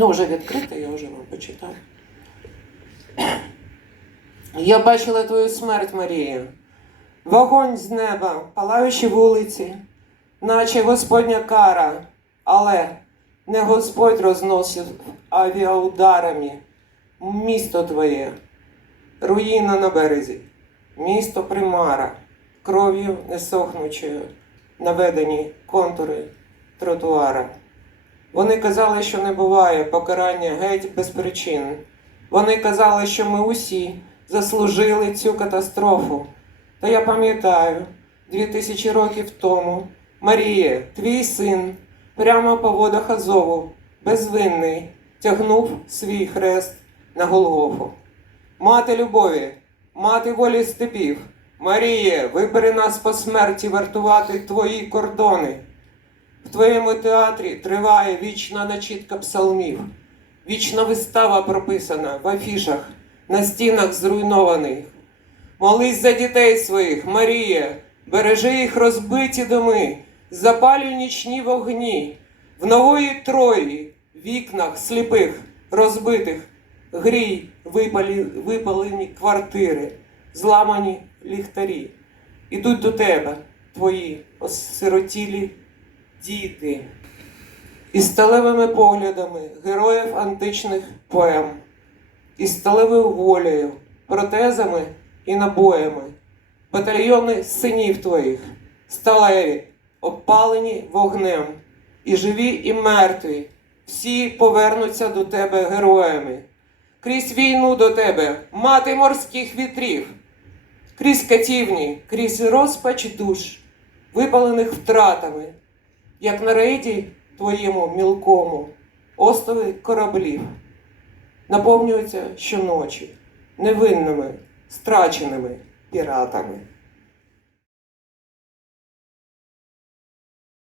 Ну, вже відкрите, я вже вам почитаю. Я бачила твою смерть, Марія. Вогонь з неба, палаючі вулиці, наче Господня кара, але не Господь розносив авіаударами місто твоє, руїна на березі, місто примара, кров'ю не сохнучою, наведені контури тротуара. Вони казали, що не буває покарання геть без причин. Вони казали, що ми усі заслужили цю катастрофу. Та я пам'ятаю, дві тисячі років тому Марія, твій син, прямо по водах Азову, безвинний, тягнув свій хрест на Голгофу. Мати любові, мати волі степів, Маріє, вибери нас по смерті вартувати твої кордони. В твоєму театрі триває вічна начітка псалмів, вічна вистава прописана в афішах, на стінах зруйнованих. Молись за дітей своїх, Марія, бережи їх розбиті доми, запалюй нічні вогні, в нової трої, вікнах сліпих, розбитих, грій випалі, випалені квартири, зламані ліхтарі. Ідуть до тебе твої осиротілі діти. Із сталевими поглядами героїв античних поем, із сталевою волею, протезами і набоями, батальйони синів твоїх, сталеві, обпалені вогнем, і живі, і мертві, всі повернуться до тебе героями. Крізь війну до тебе, мати морських вітрів, крізь катівні, крізь розпач душ, випалених втратами, як на рейді твоєму мілкому, острови кораблів, наповнюються щоночі невинними, страченими піратами.